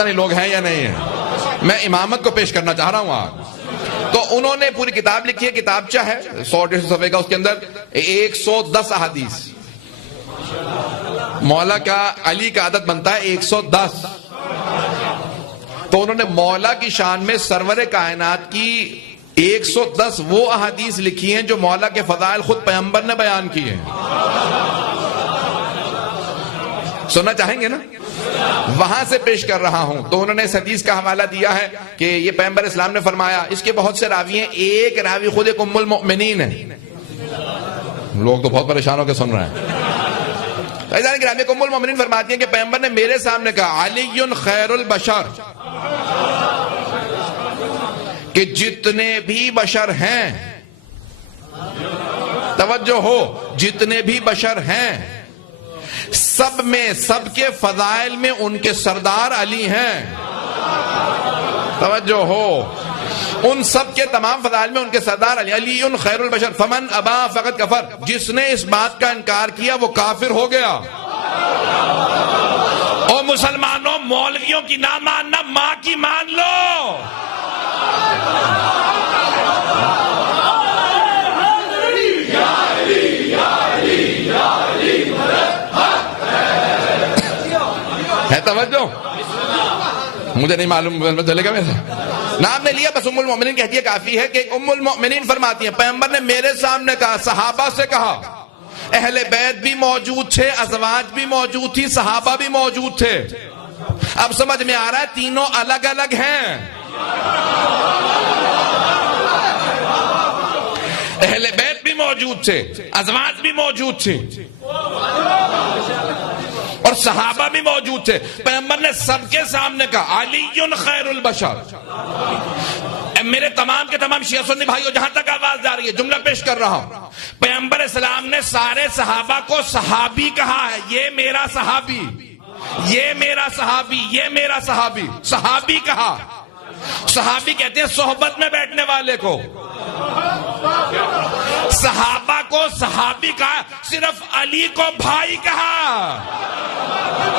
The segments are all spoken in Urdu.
پتہ نہیں لوگ ہیں یا نہیں ہیں، میں امامت کو پیش کرنا چاہ رہا ہوں آج۔ تو انہوں نے پوری کتاب لکھی ہے، کتابچہ ہے 100-150 صفحے کا، اس کے اندر 110 احادیث، مولا کا علی کا عدد بنتا ہے 110۔ تو انہوں نے مولا کی شان میں سرور کائنات کی 110 وہ احادیث لکھی ہیں جو مولا کے فضائل خود پیغمبر نے بیان کی ہیں۔ سننا چاہیں گے نا؟ وہاں سے پیش کر رہا ہوں۔ تو انہوں نے اس حدیث کا حوالہ دیا ہے کہ یہ پیغمبر اسلام نے فرمایا، اس کے بہت سے راوی ہیں، ایک راوی خود ایک ام المؤمنین ہے۔ لوگ تو بہت پریشان ہو کے سن رہے ہیں۔ ام المؤمنین فرماتی ہیں کہ پیغمبر نے میرے سامنے کہا، علی خیر البشر، کہ جتنے بھی بشر ہیں، توجہ ہو، جتنے بھی بشر ہیں سب میں، سب کے فضائل میں ان کے سردار علی ہیں۔ توجہ ہو، ان سب کے تمام فضائل میں ان کے سردار علی، علی خیر البشر، فمن ابا فقط کفر، جس نے اس بات کا انکار کیا وہ کافر ہو گیا۔ او مسلمانوں، مولویوں کی نہ ماننا، ماں کی مان لو۔ ہے توجہ؟ مجھے نہیں معلوم چلے گا میرے نام نے لیا، بس ام المؤمنین کہتی ہے کافی ہے کہ ام المؤمنین فرماتی ہیں پیغمبر نے میرے سامنے کہا، صحابہ سے کہا، اہل بیت بھی موجود تھے، ازواج بھی موجود تھی، صحابہ بھی موجود تھے۔ اب سمجھ میں آ رہا ہے تینوں الگ الگ ہیں۔ اہل بیت بھی موجود تھے، ازواج بھی موجود تھی، اور صحابہ بھی موجود تھے۔ پیغمبر نے سب کے سامنے کہا، علی خیر البشر۔ میرے تمام کے تمام شیعہ سنی بھائیوں، جہاں تک آواز جا رہی ہے جملہ پیش کر رہا ہوں، پیغمبر اسلام نے سارے صحابہ کو صحابی کہا ہے، یہ میرا صحابی، یہ میرا صحابی، یہ میرا صحابی، صحابی کہا۔ صحابی کہتے ہیں صحبت میں بیٹھنے والے کو، صحابہ کو صحابی کہا، صرف علی کو بھائی کہا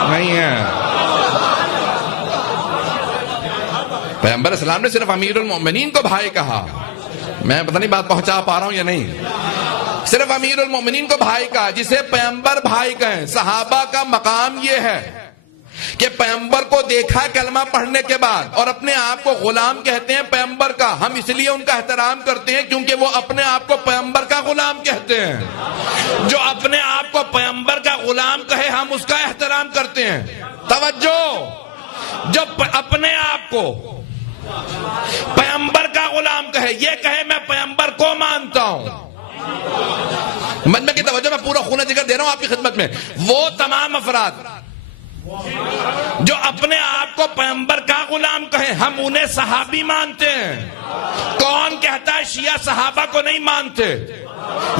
نہیں ہے۔ پیغمبر اسلام نے صرف امیر المؤمنین کو بھائی کہا۔ میں پتہ نہیں بات پہنچا پا رہا ہوں یا نہیں۔ صرف امیر المؤمنین کو بھائی کہا، جسے پیغمبر بھائی کہیں۔ صحابہ کا مقام یہ ہے کہ پیغمبر کو دیکھا کلمہ پڑھنے کے بعد اور اپنے آپ کو غلام کہتے ہیں پیغمبر کا۔ ہم اس لیے ان کا احترام کرتے ہیں کیونکہ وہ اپنے آپ کو پیغمبر کا غلام کہتے ہیں۔ جو اپنے آپ کو پیغمبر کا غلام کہے ہم اس کا احترام کرتے ہیں۔ توجہ، جو اپنے آپ کو پیغمبر کا غلام کہے، یہ کہے میں پیغمبر کو مانتا ہوں۔ مجمع کی توجہ، میں پورا خونہ جگر دے رہا ہوں آپ کی خدمت میں۔ وہ تمام افراد جو اپنے آپ کو پیغمبر کا غلام کہیں ہم انہیں صحابی مانتے ہیں۔ کون کہتا ہے شیعہ صحابہ کو نہیں مانتے؟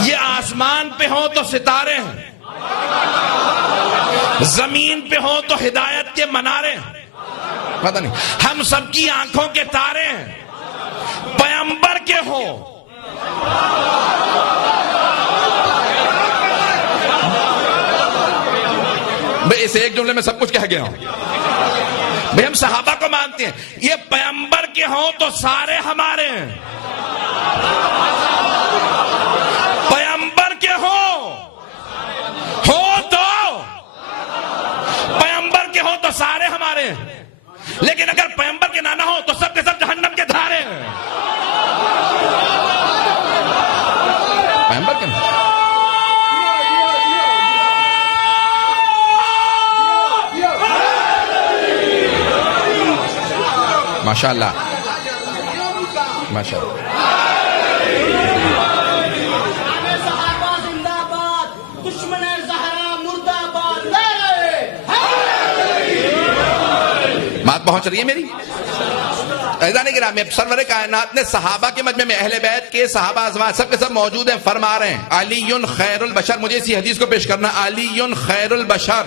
یہ آسمان پہ ہوں تو ستارے ہیں، زمین پہ ہوں تو ہدایت کے منارے ہیں، پتہ نہیں ہم سب کی آنکھوں کے تارے ہیں۔ پیغمبر کے ہوں، بھئی اس ایک جملے میں سب کچھ کہہ گیا ہوں۔ بھئی ہم صحابہ کو مانتے ہیں، یہ پیغمبر کے ہوں تو سارے ہمارے ہیں۔ پیغمبر کے ہوں تو پیغمبر کے ہوں تو سارے ہمارے ہیں، لیکن اگر پیغمبر کے نہ ہو تو سب کے سب جہنم کے دھارے ہیں۔ پیغمبر کے ماشاءاللہ ماشاءاللہ۔ بات پہنچ رہی ہے میری؟ عزیزان گرامی، سرور کائنات نے صحابہ کے مجمع میں اہل بیت کے صحابہ ازواج سب کے سب موجود ہیں، فرما رہے ہیں علی خیر البشر۔ مجھے اسی حدیث کو پیش کرنا، علی خیر البشر،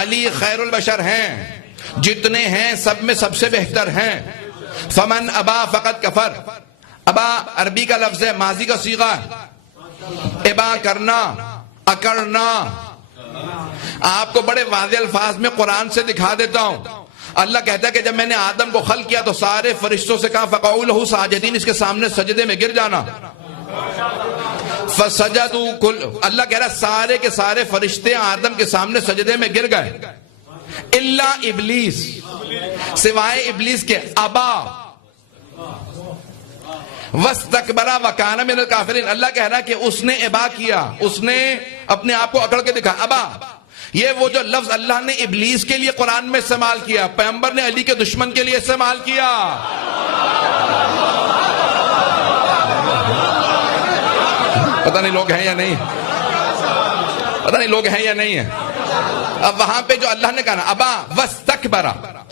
علی خیر البشر ہیں، جتنے ہیں سب میں سب سے بہتر ہیں۔ فمن ابا فقط کفر، ابا عربی کا لفظ ہے، ماضی کا صیغہ، ابا کرنا، اکڑنا۔ آپ کو بڑے واضح الفاظ میں قرآن سے دکھا دیتا ہوں، اللہ کہتا ہے کہ جب میں نے آدم کو خلق کیا تو سارے فرشتوں سے کہا فقعوا لہ ساجدین، اس کے سامنے سجدے میں گر جانا. فسجدوا کل، اللہ کہہ رہا سارے کے سارے فرشتے آدم کے سامنے سجدے میں گر گئے الا ابلیس، سوائے ابلیس کے. ابا واستکبر وکان من الکافرین، اللہ کہہ رہا کہ اس نے ابا کیا، اس نے اپنے آپ کو اکڑ کے دکھا. ابا، یہ وہ جو لفظ اللہ نے ابلیس کے لیے قرآن میں استعمال کیا، پیغمبر نے علی کے دشمن کے لیے استعمال کیا. پتہ نہیں لوگ ہیں یا نہیں، پتہ نہیں لوگ ہیں یا نہیں ہیں. اب وہاں پہ جو اللہ نے کہا نا ابا واستکبر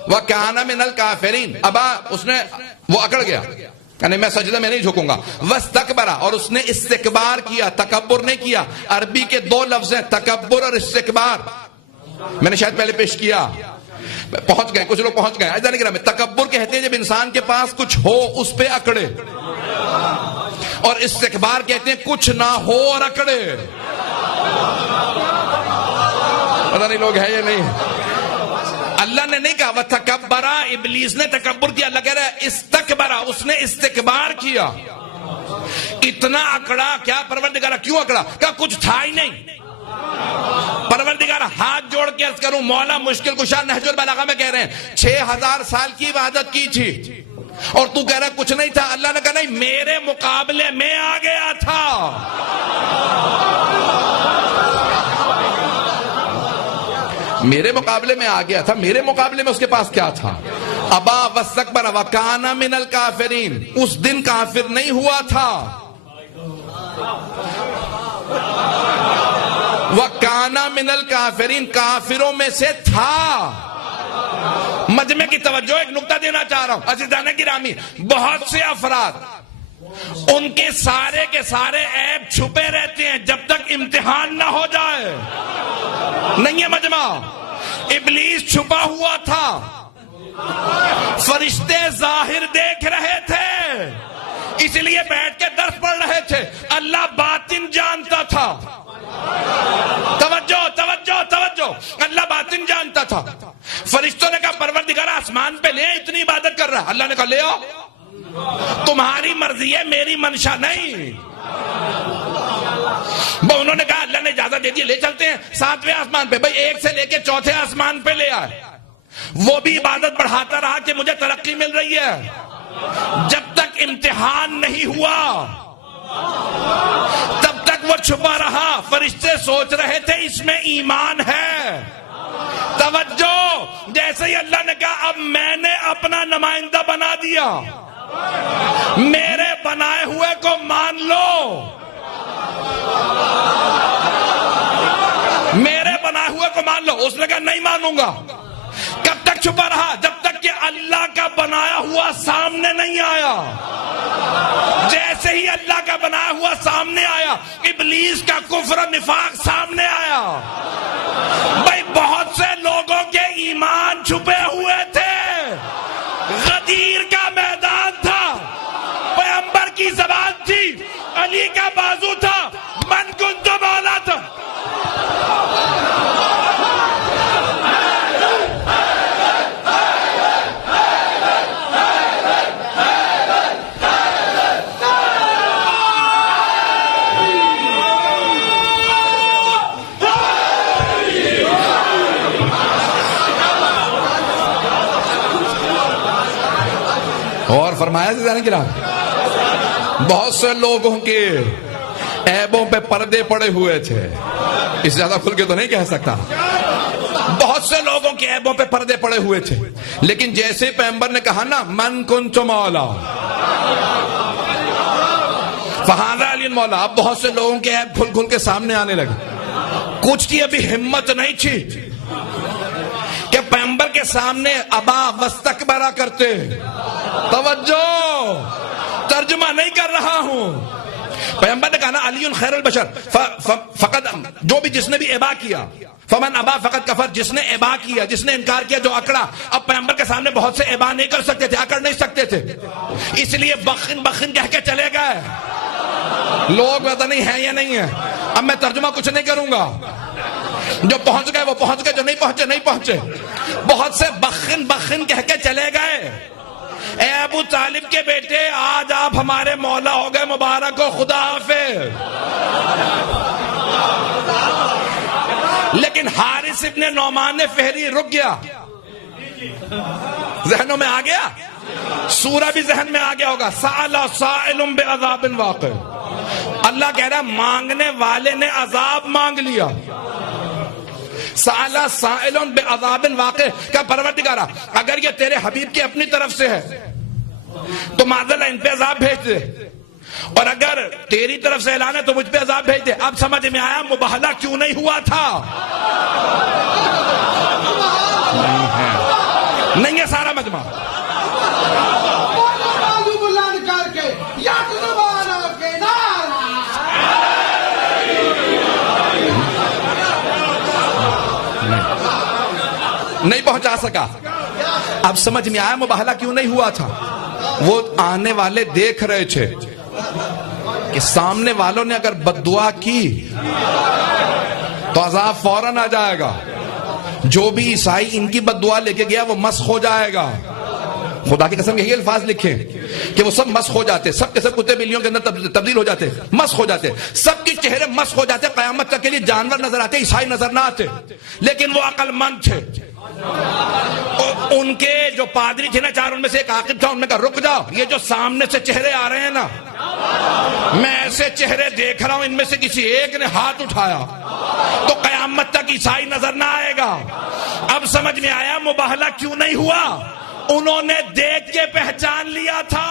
وکان من الکافرین، ابا اس نے وہ اکڑ گیا، یعنی میں سجدہ میں نہیں جھکوں گا. واستکبر، اور اس نے استکبار کیا، تکبر نہیں کیا. عربی کے دو لفظ ہیں تکبر اور استکبار، میں نے شاید پہلے پیش کیا، پہنچ گئے کچھ لوگ پہنچ گئے. ایسا نہیں کہ تکبر کہتے ہیں جب انسان کے پاس کچھ ہو اس پہ اکڑے، اور استکبار کہتے ہیں کچھ نہ ہو اور اکڑے. پتہ نہیں لوگ ہیں یا نہیں. اللہ نے نہیں کہا وتکبر، ابلیس نے تکبر کیا. اللہ کہہ رہا ہے استکبر، اس نے استکبار کیا، اتنا اکڑا. کیا پروردگارہ کیوں اکڑا؟ کہا کچھ تھا ہی نہیں. پروردگارہ ہاتھ جوڑ کے عرض کروں، مولا مشکل کشا نہج البلاغہ میں کہہ رہے ہیں 6000 سال کی عبادت کی تھی اور تو کہہ رہا ہے کچھ نہیں تھا. اللہ نے کہا نہیں، میرے مقابلے میں آ گیا تھا. میرے مقابلے میں آ گیا تھا، میرے مقابلے میں اس کے پاس کیا تھا؟ ابا واستکبر وکان من الکافرین، اس دن کافر نہیں ہوا تھا. وکان من الکافرین، کافروں میں سے تھا. مجمع کی توجہ، ایک نقطہ دینا چاہ رہا ہوں عزیزان گرامی. بہت سے افراد ان کے سارے عیب چھپے رہتے ہیں جب تک امتحان نہ ہو جائے. نہیں ہے مجمع، ابلیس چھپا ہوا تھا، فرشتے ظاہر دیکھ رہے تھے، اس لیے بیٹھ کے درس پڑھ رہے تھے. اللہ باطن جانتا تھا. توجہ توجہ توجہ، اللہ باطن جانتا تھا. فرشتوں نے کہا پروردگار آسمان پہ لے، اتنی عبادت کر رہا ہے. اللہ نے کہا لے آؤ، تمہاری مرضی ہے، میری منشا نہیں. انہوں نے کہا اللہ نے اجازت دے دی، لے چلتے ہیں 7ویں آسمان پہ. بھائی 1 سے لے کے 4تھے آسمان پہ لے آئے. وہ بھی عبادت بڑھاتا رہا کہ مجھے ترقی مل رہی ہے. جب تک امتحان نہیں ہوا تب تک وہ چھپا رہا. فرشتے سوچ رہے تھے اس میں ایمان ہے. توجہ، جیسے ہی اللہ نے کہا اب میں نے اپنا نمائندہ بنا دیا، میرے بنائے ہوئے کو مان لو، میرے بنائے ہوئے کو مان لو. اس نے کہا نہیں مانوں گا. کب تک چھپا رہا؟ جب تک کہ اللہ کا بنایا ہوا سامنے نہیں آیا. جیسے ہی اللہ کا بنایا ہوا سامنے آیا، ابلیس کا کفر و نفاق سامنے آیا. بھائی بہت سے لوگوں کے ایمان چھپے ہوئے تھے. غدیر کا میدان تھا، پیغمبر کی زبان تھی، علی کا بازو تھا، من کنت مولا تھا. اور فرمایا بہت سے لوگوں کے عیبوں پہ پردے پڑے ہوئے تھے. اس سے زیادہ کھل کے تو نہیں کہہ سکتا. بہت سے لوگوں کے عیبوں پہ پردے پڑے ہوئے تھے، لیکن جیسے پیغمبر نے کہا نا من کنت مولا فہذا علی مولا، اب بہت سے لوگوں کے عیب کھل کھل کے سامنے آنے لگے. کچھ کی ابھی ہمت نہیں تھی کہ پیغمبر کے سامنے ابا واستکبر کرتے. توجہ، ترجمہ نہیں کر رہا ہوں. پیغمبر نے کہا نا علی خیر البشر، فقط جو بھی جس نے بھی ابا کیا، فمن ابا فقط کفر، جس نے ابا کیا، جس نے انکار کیا، جو اکڑا. اب پیغمبر کے سامنے بہت سے ابا نہیں کر سکتے تھے، اکڑ نہیں سکتے تھے، اس لیے بخن بخن کہہ کے چلے گئے. لوگ پتہ نہیں ہیں یا نہیں ہیں. اب میں ترجمہ کچھ نہیں کروں گا. جو پہنچ گئے وہ پہنچ گئے، جو نہیں پہنچے نہیں پہنچے. بہت سے بخن بخن بخن کہہ کے چلے گئے. اے ابو طالب کے بیٹے آج آپ ہمارے مولا ہو گئے, مبارک ہو, خدا حافظ. لیکن حارث ابن نعمان فہری رک گیا. ذہنوں میں آ گیا, سورہ بھی ذہن میں آ گیا ہوگا. سأل سائل بعذاب واقع. اللہ کہہ رہا ہے مانگنے والے نے عذاب مانگ لیا. سأل سائل بعذاب واقع. کہ پروردگارا اگر یہ تیرے حبیب کی اپنی طرف سے ہے تو معذاللہ ان پہ عذاب بھیج دے, اور اگر تیری طرف سے اعلان ہے تو مجھ پہ عذاب بھیج دے. اب سمجھ میں آیا مباہلہ کیوں نہیں ہوا تھا. نہیں ہے سارا مجمع. نہیں پہنچا سکا. اب سمجھ میں آیا مباہلہ کیوں نہیں ہوا تھا. وہ آنے والے دیکھ رہے تھے کہ سامنے والوں نے اگر بددعا کی تو عذاب فوراً آ جائے گا. جو بھی عیسائی ان کی بددعا لے کے گیا وہ مسخ ہو جائے گا. خدا کی قسم یہی الفاظ لکھے کہ وہ سب مسخ ہو جاتے, سب کے سب کتے بلیوں کے اندر تبدیل ہو جاتے, مسخ ہو جاتے, سب کے چہرے مسخ ہو جاتے. قیامت تک کے لیے جانور نظر آتے, عیسائی نظر نہ آتے. لیکن وہ عقل مند تھے. ان کے جو پادری تھے نا چار, ان میں سے ایک عاقب تھا. انہوں نے کہا رک جاؤ, یہ جو سامنے سے چہرے آ رہے ہیں نا, میں ایسے چہرے دیکھ رہا ہوں, ان میں سے کسی ایک نے ہاتھ اٹھایا تو قیامت تک عیسائی نظر نہ آئے گا. اب سمجھ میں آیا مباہلہ کیوں نہیں ہوا. انہوں نے دیکھ کے پہچان لیا تھا.